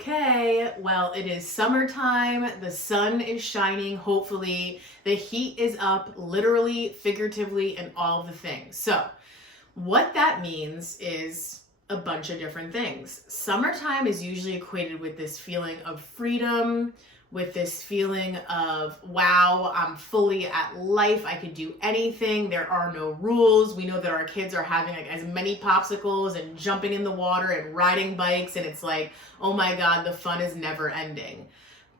Okay, well, it is summertime. The sun is shining, hopefully. The heat is up, literally, figuratively, and all of the things. So, what that means is a bunch of different things. Summertime is usually equated with this feeling of freedom, with this feeling of, wow, I'm fully at life. I could do anything. There are no rules. We know that our kids are having like as many popsicles and jumping in the water and riding bikes. And it's like, oh my God, the fun is never ending.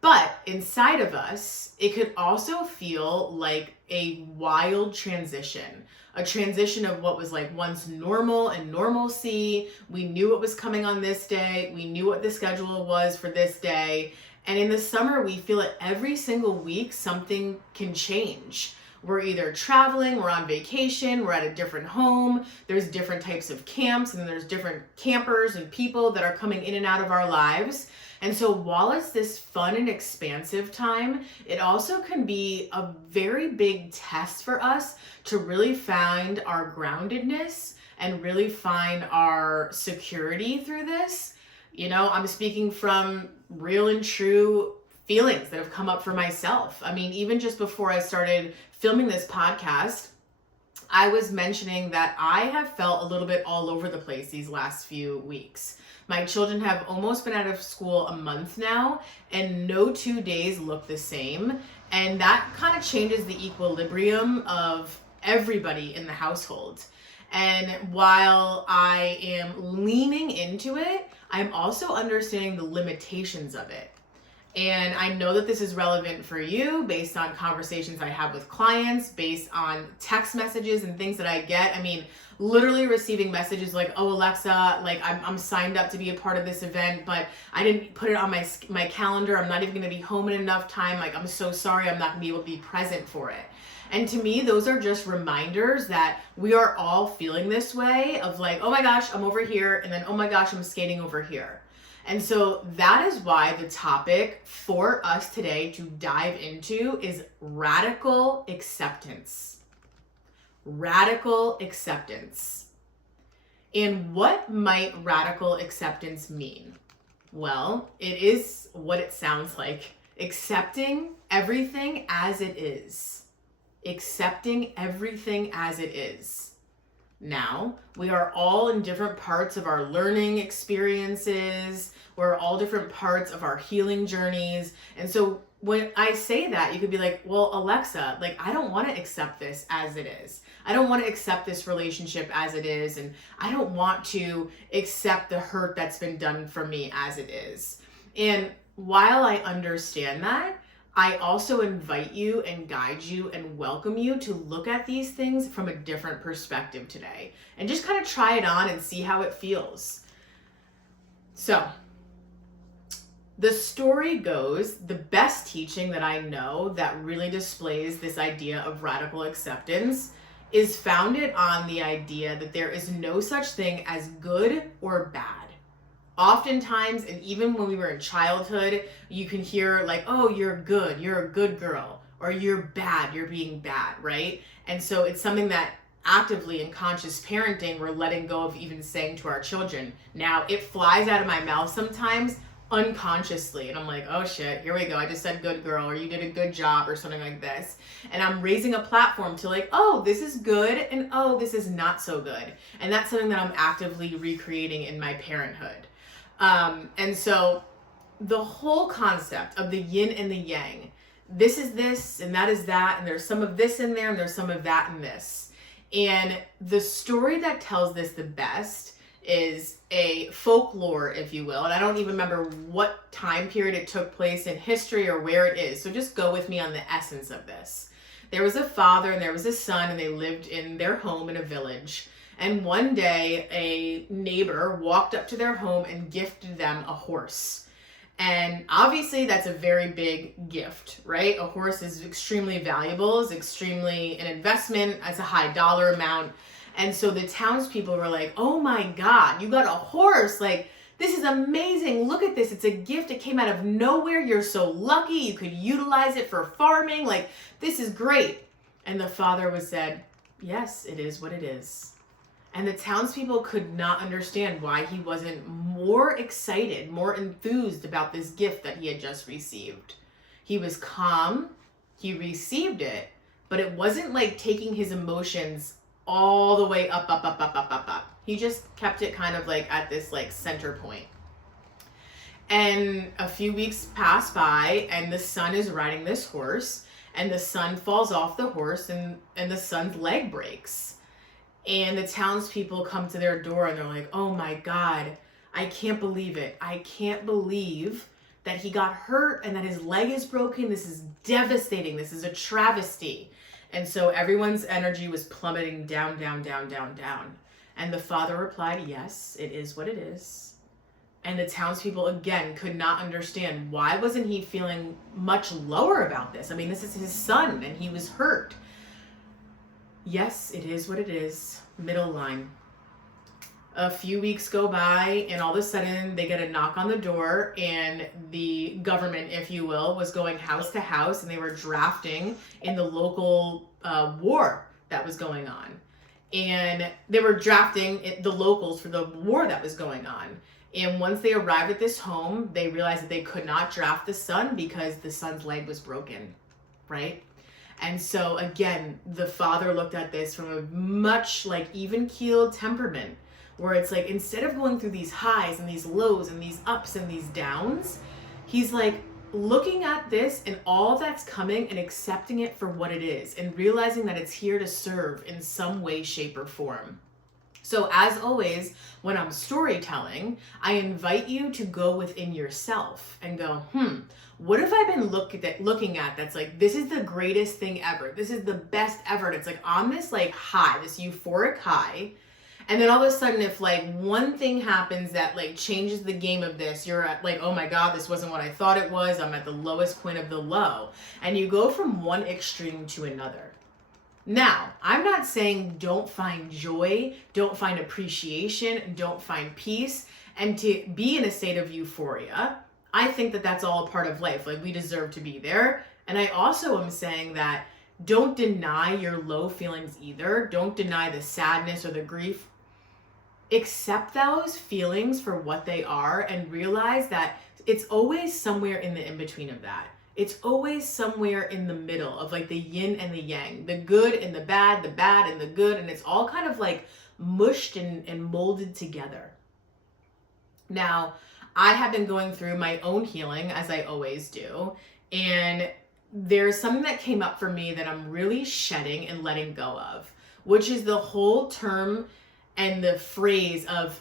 But inside of us, it could also feel like a wild transition. A transition of what was like once normal and normalcy. We knew what was coming on this day. We knew what the schedule was for this day. And in the summer, we feel it every single week, something can change. We're either traveling, we're on vacation, we're at a different home, there's different types of camps, and there's different campers and people that are coming in and out of our lives. And so while it's this fun and expansive time, it also can be a very big test for us to really find our groundedness and really find our security through this. You know, I'm speaking from real and true feelings that have come up for myself. I mean, even just before I started filming this podcast, I was mentioning that I have felt a little bit all over the place these last few weeks. My children have almost been out of school a month now, and no 2 days look the same. And that kind of changes the equilibrium of everybody in the household. And while I am leaning into it, I'm also understanding the limitations of it. And I know that this is relevant for you based on conversations I have with clients, based on text messages and things that I get. I mean, literally receiving messages like, oh, Alexa, like I'm signed up to be a part of this event, but I didn't put it on my calendar. I'm not even going to be home in enough time. Like, I'm so sorry. I'm not going to be able to be present for it. And to me, those are just reminders that we are all feeling this way of like, oh my gosh, I'm over here. And then, oh my gosh, I'm skating over here. And so that is why the topic for us today to dive into is radical acceptance. Radical acceptance. And what might radical acceptance mean? Well, it is what it sounds like. Accepting everything as it is. Accepting everything as it is. Now, we are all in different parts of our learning experiences. We're all different parts of our healing journeys. And so when I say that, you could be like, well, Alexa, like, I don't want to accept this as it is. I don't want to accept this relationship as it is. And I don't want to accept the hurt that's been done for me as it is. And while I understand that, I also invite you and guide you and welcome you to look at these things from a different perspective today and just kind of try it on and see how it feels. So, the story goes, the best teaching that I know that really displays this idea of radical acceptance is founded on the idea that there is no such thing as good or bad. Oftentimes, and even when we were in childhood, you can hear like, oh, you're good, you're a good girl, or you're bad, you're being bad, right? And so it's something that actively in conscious parenting, we're letting go of even saying to our children. Now, it flies out of my mouth sometimes unconsciously, and I'm like, oh shit, here we go. I just said good girl, or you did a good job, or something like this. And I'm raising a platform to like, oh, this is good, and oh, this is not so good. And that's something that I'm actively recreating in my parenthood. And so the whole concept of the yin and the yang, this is this and that is that, and there's some of this in there and there's some of that in this. And the story that tells this the best is a folklore, if you will. And I don't even remember what time period it took place in history or where it is. So just go with me on the essence of this. There was a father and there was a son, and they lived in their home in a village. And one day, a neighbor walked up to their home and gifted them a horse. And obviously, that's a very big gift, right? A horse is extremely valuable, is extremely an investment, it's a high dollar amount. And so the townspeople were like, oh my God, you got a horse. Like, this is amazing. Look at this. It's a gift. It came out of nowhere. You're so lucky. You could utilize it for farming. Like, this is great. And the father was said, yes, it is what it is. And the townspeople could not understand why he wasn't more excited, more enthused about this gift that he had just received. He was calm, he received it, but it wasn't like taking his emotions all the way up, up, up, up, up, up, up. He just kept it kind of like at this like center point. And a few weeks pass by, and the son is riding this horse, and the son falls off the horse, and the son's leg breaks. And the townspeople come to their door, and they're like, oh my God, I can't believe it. I can't believe that he got hurt and that his leg is broken. This is devastating. This is a travesty. And so everyone's energy was plummeting down, down, down, down, down. And the father replied, yes, it is what it is. And the townspeople, again, could not understand why wasn't he feeling much lower about this? I mean, this is his son, and he was hurt. Yes, it is what it is. Middle line. A few weeks go by, and all of a sudden they get a knock on the door, and the government, if you will, was going house to house, and they were drafting in the local war that was going on. And they were drafting the locals for the war that was going on. And once they arrived at this home, they realized that they could not draft the son because the son's leg was broken, right? And so again, the father looked at this from a much like even-keeled temperament, where it's like, instead of going through these highs and these lows and these ups and these downs, he's like looking at this and all that's coming and accepting it for what it is and realizing that it's here to serve in some way, shape, or form. So as always, when I'm storytelling, I invite you to go within yourself and go, what have I been looking at that's like, this is the greatest thing ever. This is the best ever. And it's like on this like high, this euphoric high. And then all of a sudden, if like one thing happens that like changes the game of this, you're at like, oh my God, this wasn't what I thought it was. I'm at the lowest point of the low. And you go from one extreme to another. Now, I'm not saying don't find joy, don't find appreciation, don't find peace, and to be in a state of euphoria. I think that that's all a part of life. Like, we deserve to be there. And I also am saying that don't deny your low feelings either. Don't deny the sadness or the grief. Accept those feelings for what they are and realize that it's always somewhere in the in-between of that. It's always somewhere in the middle of like the yin and the yang, the good and the bad and the good. And it's all kind of like mushed and molded together. Now, I have been going through my own healing, as I always do. And there's something that came up for me that I'm really shedding and letting go of, which is the whole term and the phrase of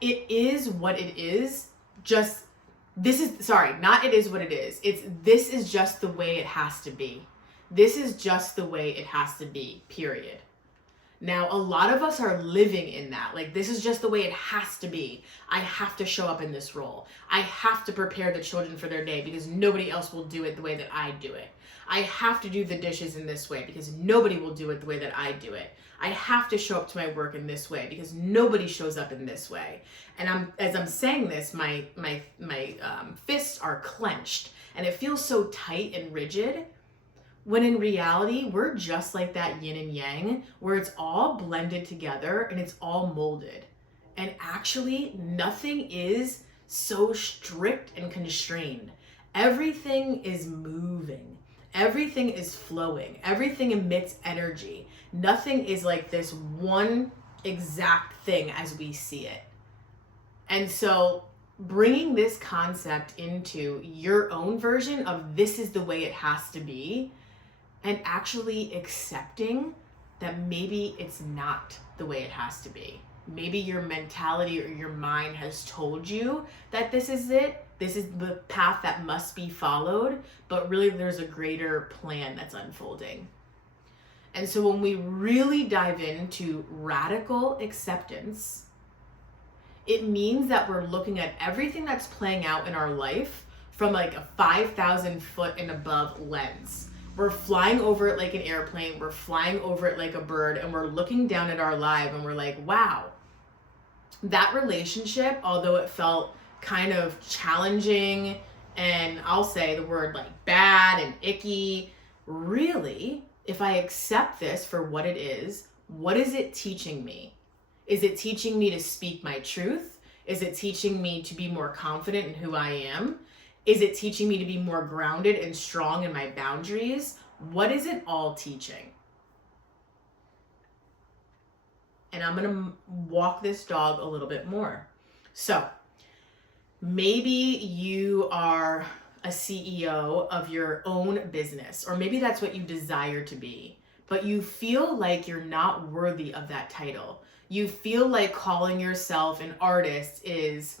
it is what it is, just this is, sorry, not it is what it is. It's this is just the way it has to be. This is just the way it has to be, period. Now, a lot of us are living in that. Like, this is just the way it has to be. I have to show up in this role. I have to prepare the children for their day because nobody else will do it the way that I do it. I have to do the dishes in this way because nobody will do it the way that I do it. I have to show up to my work in this way because nobody shows up in this way. And as I'm saying this, my fists are clenched and it feels so tight and rigid, when in reality, we're just like that yin and yang, where it's all blended together and it's all molded. And actually, nothing is so strict and constrained. Everything is moving. Everything is flowing. Everything emits energy. Nothing is like this one exact thing as we see it. And so bringing this concept into your own version of this is the way it has to be, and actually accepting that maybe it's not the way it has to be. Maybe your mentality or your mind has told you that this is it. This is the path that must be followed, but really there's a greater plan that's unfolding. And so when we really dive into radical acceptance, it means that we're looking at everything that's playing out in our life from like a 5,000 foot and above lens. We're flying over it like an airplane, we're flying over it like a bird, and we're looking down at our life and we're like, wow, that relationship, although it felt kind of challenging, and I'll say the word like bad and icky, really, if I accept this for what it is it teaching me? Is it teaching me to speak my truth? Is it teaching me to be more confident in who I am? Is it teaching me to be more grounded and strong in my boundaries? What is it all teaching? And I'm going to walk this dog a little bit more. So maybe you are a CEO of your own business, or maybe that's what you desire to be, but you feel like you're not worthy of that title. You feel like calling yourself an artist is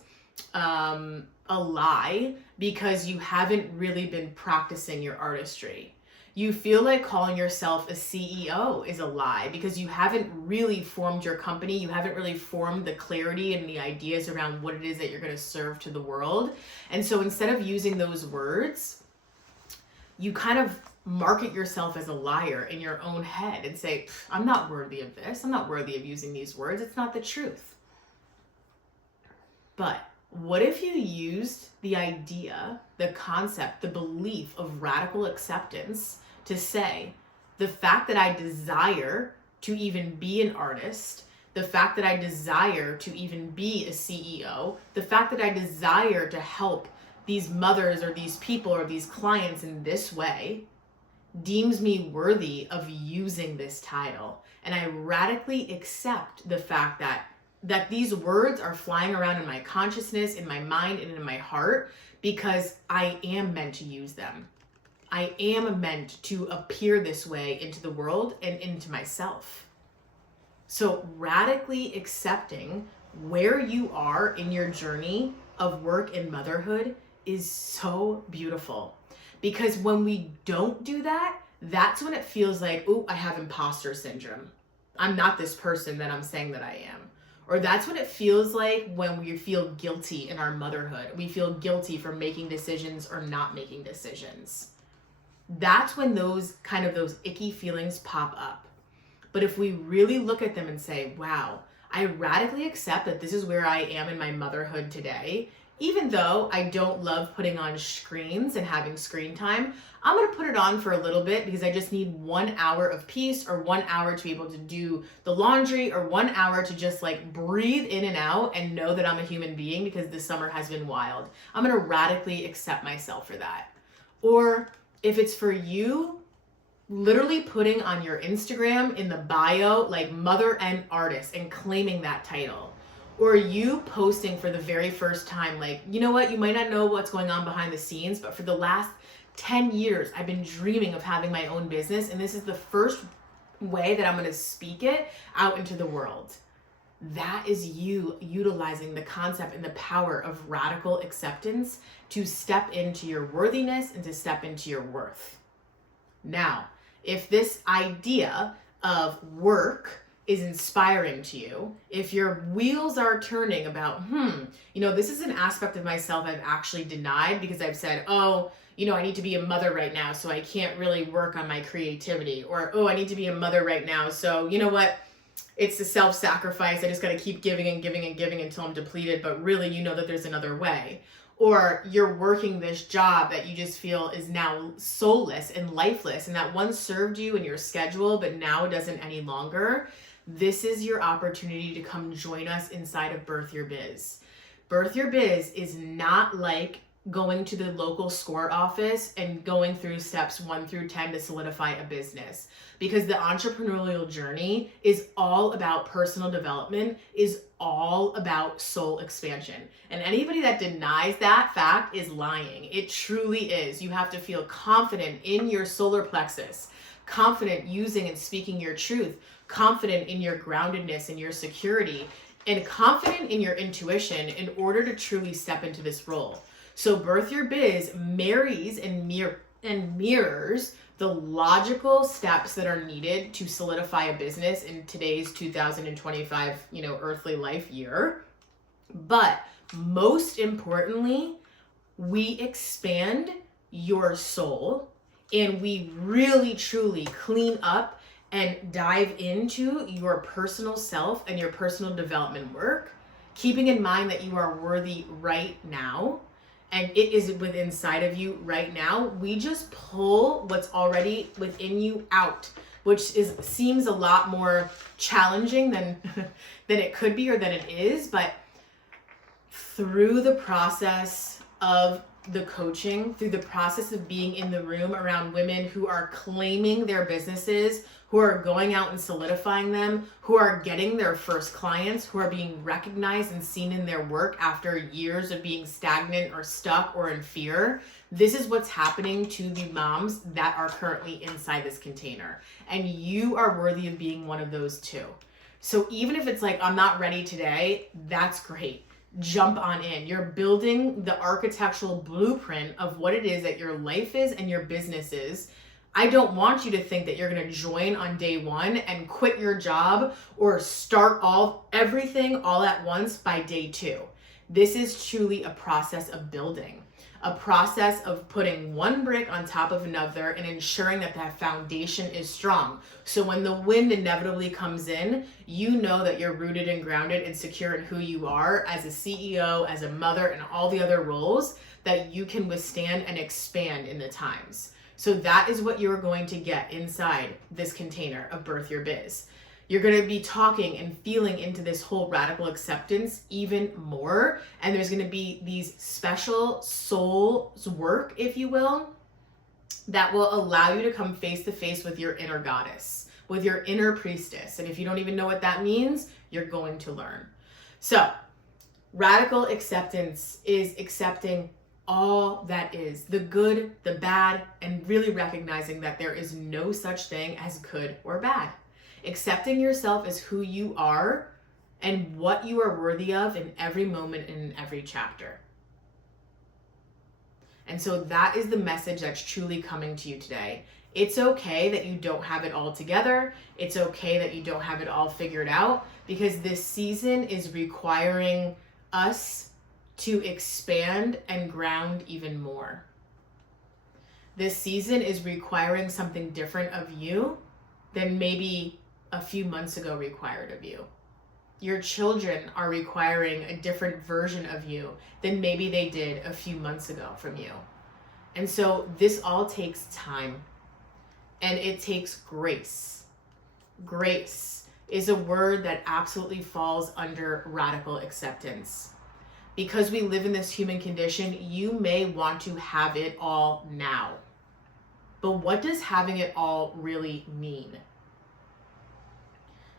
a lie because you haven't really been practicing your artistry. You feel like calling yourself a CEO is a lie because you haven't really formed your company. You haven't really formed the clarity and the ideas around what it is that you're going to serve to the world. And so instead of using those words, you kind of market yourself as a liar in your own head and say, I'm not worthy of this. I'm not worthy of using these words. It's not the truth. But what if you used the idea, the concept, the belief of radical acceptance to say, the fact that I desire to even be an artist, the fact that I desire to even be a CEO, the fact that I desire to help these mothers or these people or these clients in this way, deems me worthy of using this title. And I radically accept the fact that these words are flying around in my consciousness, in my mind, and in my heart, because I am meant to use them. I am meant to appear this way into the world and into myself. So radically accepting where you are in your journey of work and motherhood is so beautiful. Because when we don't do that, that's when it feels like, oh, I have imposter syndrome. I'm not this person that I'm saying that I am. Or that's what it feels like when we feel guilty in our motherhood. We feel guilty for making decisions or not making decisions. That's when those icky feelings pop up. But if we really look at them and say, wow, I radically accept that this is where I am in my motherhood today. Even though I don't love putting on screens and having screen time, I'm going to put it on for a little bit because I just need 1 hour of peace, or 1 hour to be able to do the laundry, or 1 hour to just like breathe in and out and know that I'm a human being because this summer has been wild. I'm going to radically accept myself for that. Or if it's for you, literally putting on your Instagram in the bio, like mother and artist, and claiming that title. Or you posting for the very first time, like, you know what, you might not know what's going on behind the scenes, but for the last 10 years, I've been dreaming of having my own business, and this is the first way that I'm going to speak it out into the world. That is you utilizing the concept and the power of radical acceptance to step into your worthiness and to step into your worth. Now, if this idea of work is inspiring to you, if your wheels are turning about, this is an aspect of myself I've actually denied because I've said, I need to be a mother right now, so I can't really work on my creativity. Or, I need to be a mother right now, so you know what? It's the self-sacrifice. I just got to keep giving and giving and giving until I'm depleted, but really you know that there's another way. Or you're working this job that you just feel is now soulless and lifeless, and that once served you in your schedule, but now it doesn't any longer. This is your opportunity to come join us inside of Birth Your Biz. Birth Your Biz is not like going to the local SCORE office and going through steps 1 through 10 to solidify a business, because the entrepreneurial journey is all about personal development, is all about soul expansion. And anybody that denies that fact is lying. It truly is. You have to feel confident in your solar plexus, confident using and speaking your truth, confident in your groundedness and your security, and confident in your intuition in order to truly step into this role. So Birth Your Biz marries and mirrors the logical steps that are needed to solidify a business in today's 2025, earthly life year. But most importantly, we expand your soul and we really truly clean up and dive into your personal self and your personal development work, keeping in mind that you are worthy right now. And it is within inside of you right now. We just pull what's already within you out which seems a lot more challenging than than it could be or than it is. But through the process of the coaching, through the process of being in the room around women who are claiming their businesses, who are going out and solidifying them, who are getting their first clients, who are being recognized and seen in their work after years of being stagnant or stuck or in fear, this is what's happening to the moms that are currently inside this container. And you are worthy of being one of those too. So even if it's like, I'm not ready today, that's great. Jump on in. You're building the architectural blueprint of what it is that your life is and your business is. I don't want you to think that you're going to join on day one and quit your job or start everything all at once by day two. This is truly a process of building, a process of putting one brick on top of another and ensuring that that foundation is strong. So when the wind inevitably comes in, you know that you're rooted and grounded and secure in who you are as a CEO, as a mother, and all the other roles, that you can withstand and expand in the times. So that is what you're going to get inside this container of Birth Your Biz. You're going to be talking and feeling into this whole radical acceptance even more. And there's going to be these special soul's work, if you will, that will allow you to come face to face with your inner goddess, with your inner priestess. And if you don't even know what that means, you're going to learn. So radical acceptance is accepting all that is, the good, the bad, and really recognizing that there is no such thing as good or bad. Accepting yourself as who you are and what you are worthy of in every moment and in every chapter. And so that is the message that's truly coming to you today. It's okay that you don't have it all together. It's okay that you don't have it all figured out, because this season is requiring us to expand and ground even more. This season is requiring something different of you than maybe a few months ago required of you. Your children are requiring a different version of you than maybe they did a few months ago from you. And so this all takes time, and it takes grace. Grace is a word that absolutely falls under radical acceptance. Because we live in this human condition, you may want to have it all now. But what does having it all really mean?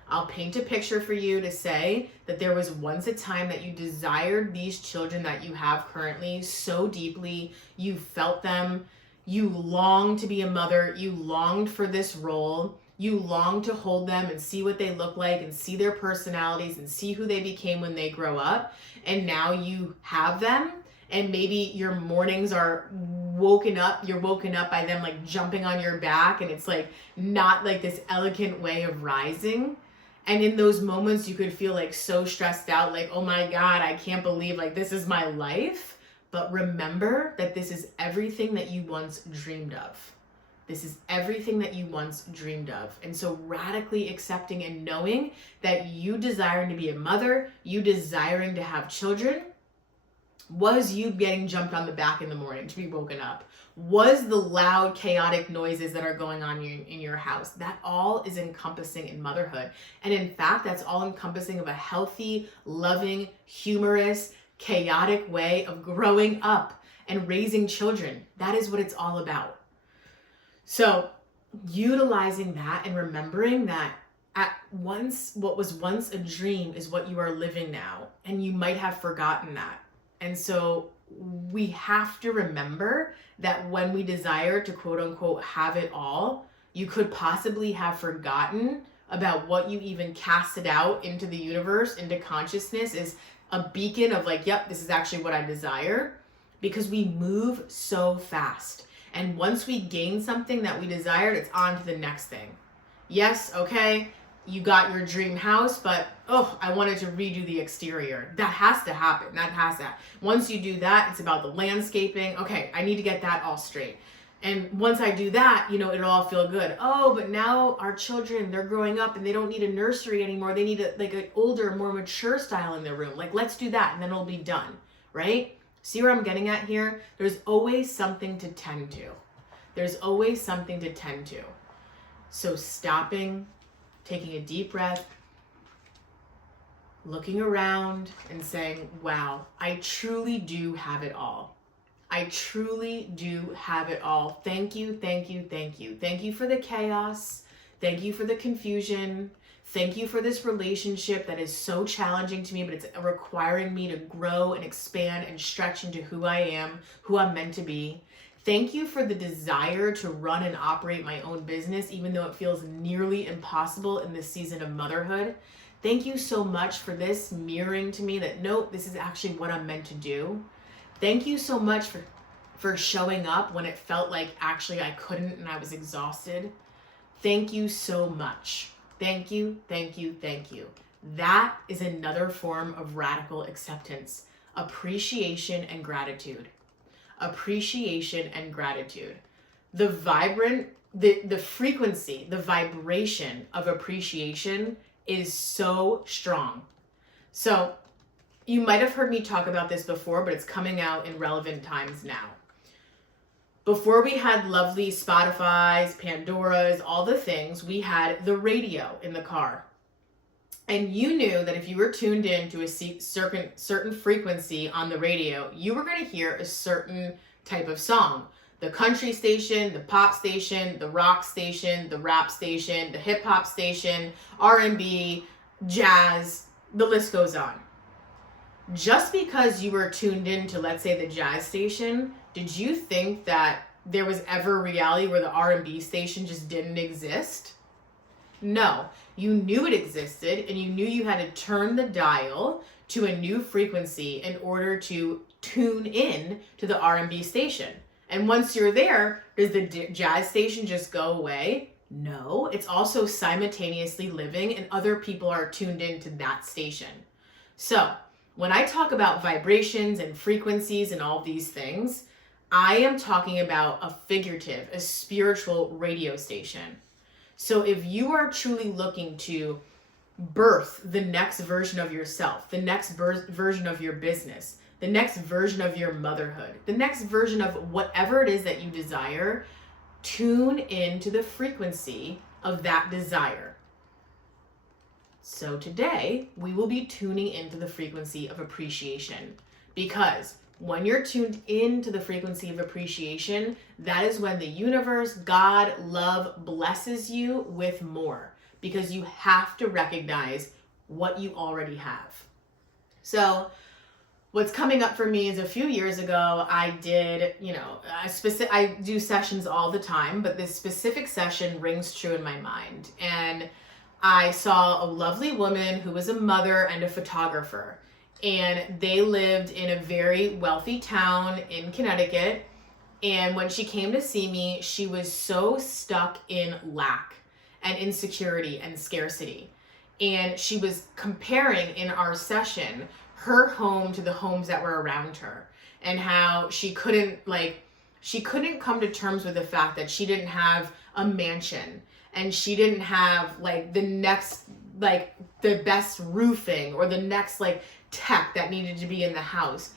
I'll paint a picture for you to say that there was once a time that you desired these children that you have currently so deeply. You felt them. You longed to be a mother. You longed for this role. You longed to hold them and see what they look like and see their personalities and see who they became when they grow up. And now you have them, and maybe your mornings are you're woken up by them like jumping on your back, and it's like not like this elegant way of rising. And in those moments you could feel like so stressed out, like, oh my God, I can't believe like this is my life. But remember that this is everything that you once dreamed of. This is everything that you once dreamed of. And so radically accepting and knowing that you desiring to be a mother, you desiring to have children, was you getting jumped on the back in the morning to be woken up? Was the loud, chaotic noises that are going on in your house? That all is encompassing in motherhood. And in fact, that's all encompassing of a healthy, loving, humorous, chaotic way of growing up and raising children. That is what it's all about. So utilizing that and remembering that what was once a dream is what you are living now, and you might have forgotten that. And so we have to remember that when we desire to quote unquote have it all, you could possibly have forgotten about what you even casted out into the universe, into consciousness, is a beacon of like, yep, this is actually what I desire, because we move so fast. And once we gain something that we desired, it's on to the next thing. Yes, okay, you got your dream house, but I wanted to redo the exterior. That has to happen. Once you do that, it's about the landscaping. Okay, I need to get that all straight. And once I do that, it'll all feel good. Oh, but now our children, they're growing up and they don't need a nursery anymore. They need an older, more mature style in their room. Like, let's do that and then it'll be done, right? See where I'm getting at here? There's always something to tend to. There's always something to tend to. So stopping, taking a deep breath, looking around and saying, wow, I truly do have it all. I truly do have it all. Thank you, thank you, thank you. Thank you for the chaos. Thank you for the confusion. Thank you for this relationship that is so challenging to me, but it's requiring me to grow and expand and stretch into who I am, who I'm meant to be. Thank you for the desire to run and operate my own business, even though it feels nearly impossible in this season of motherhood. Thank you so much for this mirroring to me that, nope, this is actually what I'm meant to do. Thank you so much for showing up when it felt like actually I couldn't and I was exhausted. Thank you so much. Thank you, thank you, thank you. That is another form of radical acceptance. Appreciation and gratitude. Appreciation and gratitude. The frequency, the vibration of appreciation is so strong. So you might have heard me talk about this before, but it's coming out in relevant times now. Before we had lovely Spotify's, Pandora's, all the things, we had the radio in the car. And you knew that if you were tuned in to a certain frequency on the radio, you were going to hear a certain type of song. The country station, the pop station, the rock station, the rap station, the hip hop station, R&B, jazz, the list goes on. Just because you were tuned in to, let's say, the jazz station, did you think that there was ever a reality where the R&B station just didn't exist? No, you knew it existed, and you knew you had to turn the dial to a new frequency in order to tune in to the R&B station. And once you're there, does the jazz station just go away? No, it's also simultaneously living, and other people are tuned into that station. So when I talk about vibrations and frequencies and all these things, I am talking about a figurative, a spiritual radio station. So if you are truly looking to birth the next version of yourself, the next version of your business, the next version of your motherhood, the next version of whatever it is that you desire, tune into the frequency of that desire. So today, we will be tuning into the frequency of appreciation, because when you're tuned into the frequency of appreciation, that is when the universe, God, love blesses you with more, because you have to recognize what you already have. So what's coming up for me is a few years ago, I did, I do sessions all the time, but this specific session rings true in my mind. And I saw a lovely woman who was a mother and a photographer, and they lived in a very wealthy town in Connecticut. And when she came to see me, she was so stuck in lack and insecurity and scarcity. And she was comparing in our session her home to the homes that were around her, and how she couldn't come to terms with the fact that she didn't have a mansion, and she didn't have the best roofing or the next tech that needed to be in the house.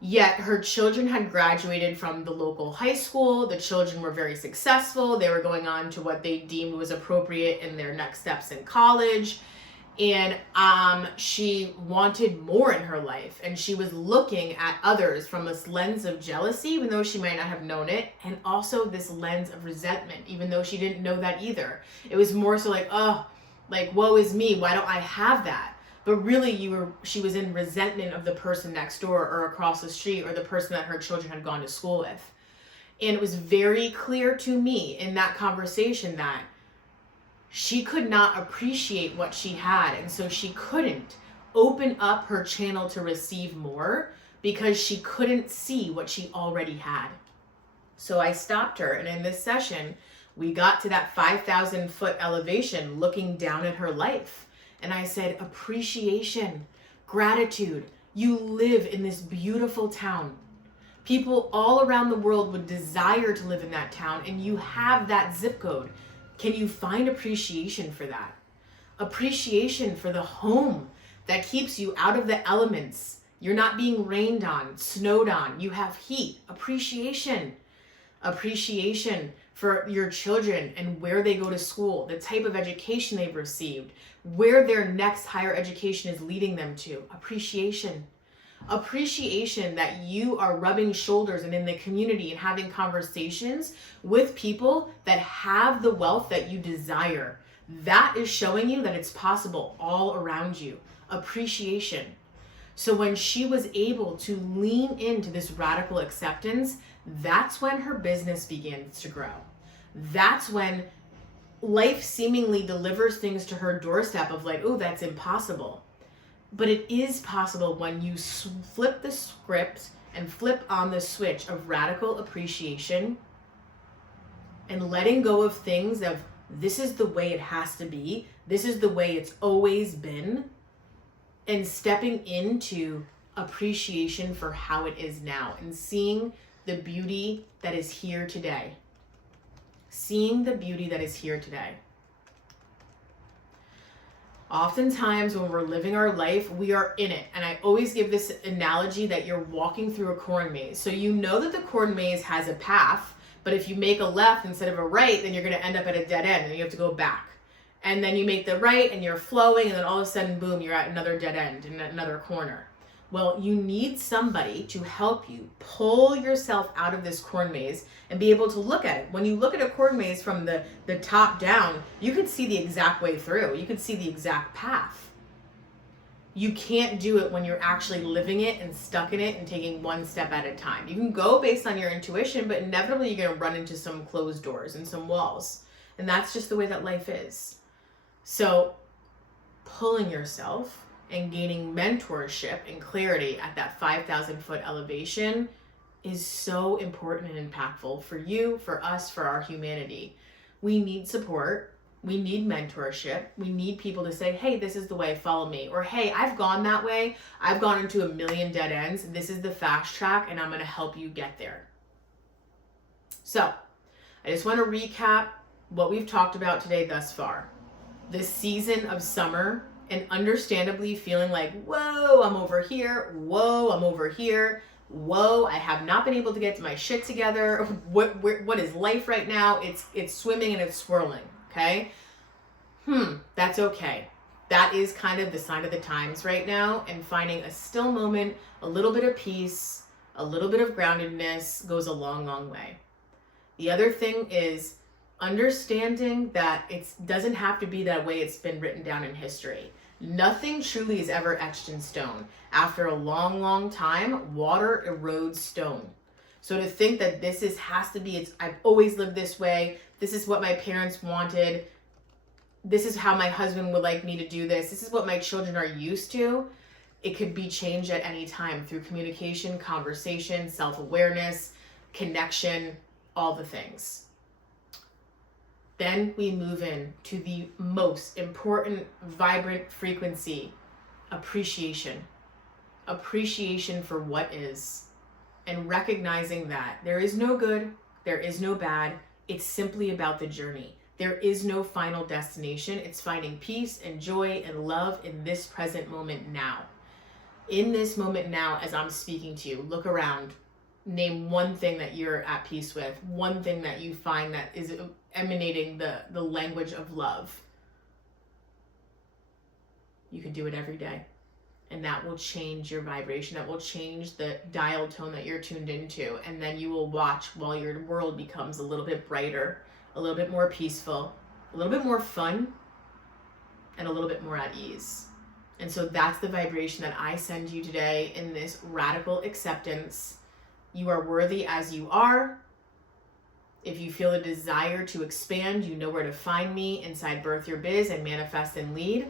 Yet her children had graduated from the local high school. The children were very successful. They were going on to what they deemed was appropriate in their next steps in college. And she wanted more in her life, and she was looking at others from this lens of jealousy, even though she might not have known it, and also this lens of resentment, even though she didn't know that either. It was more so woe is me, why don't I have that? But really she was in resentment of the person next door or across the street, or the person that her children had gone to school with. And it was very clear to me in that conversation that she could not appreciate what she had, and so she couldn't open up her channel to receive more because she couldn't see what she already had. So I stopped her, and in this session, we got to that 5,000 foot elevation looking down at her life. And I said, appreciation, gratitude. You live in this beautiful town. People all around the world would desire to live in that town, and you have that zip code. Can you find appreciation for that? Appreciation for the home that keeps you out of the elements. You're not being rained on, snowed on. You have heat. Appreciation. Appreciation for your children and where they go to school, the type of education they've received, where their next higher education is leading them to. Appreciation. Appreciation that you are rubbing shoulders and in the community and having conversations with people that have the wealth that you desire. That is showing you that it's possible all around you. Appreciation. So when she was able to lean into this radical acceptance, that's when her business begins to grow. That's when life seemingly delivers things to her doorstep of like, oh, that's impossible. But it is possible when you flip the script and flip on the switch of radical appreciation and letting go of things of this is the way it has to be, this is the way it's always been, and stepping into appreciation for how it is now and seeing the beauty that is here today. Seeing the beauty that is here today. Oftentimes when we're living our life, we are in it. And I always give this analogy that you're walking through a corn maze. So you know that the corn maze has a path, but if you make a left instead of a right, then you're going to end up at a dead end and you have to go back. And then you make the right and you're flowing, and then all of a sudden, boom, you're at another dead end in another corner. Well, you need somebody to help you pull yourself out of this corn maze and be able to look at it. When you look at a corn maze from the top down, you can see the exact way through. You can see the exact path. You can't do it when you're actually living it and stuck in it and taking one step at a time. You can go based on your intuition, but inevitably you're going to run into some closed doors and some walls. And that's just the way that life is. So pulling yourself and gaining mentorship and clarity at that 5,000 foot elevation is so important and impactful for you, for us, for our humanity. We need support. We need mentorship. We need people to say, hey, this is the way, follow me. Or, hey, I've gone that way. I've gone into a million dead ends. This is the fast track and I'm going to help you get there. So I just want to recap what we've talked about today thus far. This season of summer, and understandably feeling like, whoa, I'm over here. Whoa, I'm over here. Whoa, I have not been able to get my shit together. What is life right now? It's swimming and it's swirling, okay? That's okay. That is kind of the sign of the times right now, and finding a still moment, a little bit of peace, a little bit of groundedness goes a long, long way. The other thing is understanding that it doesn't have to be that way it's been written down in history. Nothing truly is ever etched in stone. After a long, long time, water erodes stone. So to think that has to be, I've always lived this way, this is what my parents wanted, this is how my husband would like me to do this is what my children are used to, it could be changed at any time through communication, conversation, self-awareness, connection, all the things. Then we move in to the most important, vibrant frequency, appreciation. Appreciation for what is, and recognizing that there is no good, there is no bad. It's simply about the journey. There is no final destination. It's finding peace and joy and love in this present moment now. In this moment now, as I'm speaking to you, look around. Name one thing that you're at peace with, one thing that you find that is emanating the language of love. You can do it every day. And that will change your vibration. That will change the dial tone that you're tuned into. And then you will watch while your world becomes a little bit brighter, a little bit more peaceful, a little bit more fun, and a little bit more at ease. And so that's the vibration that I send you today in this radical acceptance. You are worthy as you are. If you feel a desire to expand, you know where to find me inside Birth Your Biz and Manifest and Lead.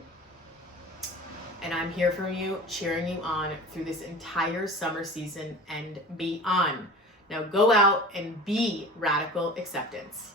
And I'm here for you, cheering you on through this entire summer season and beyond. Now go out and be radical acceptance.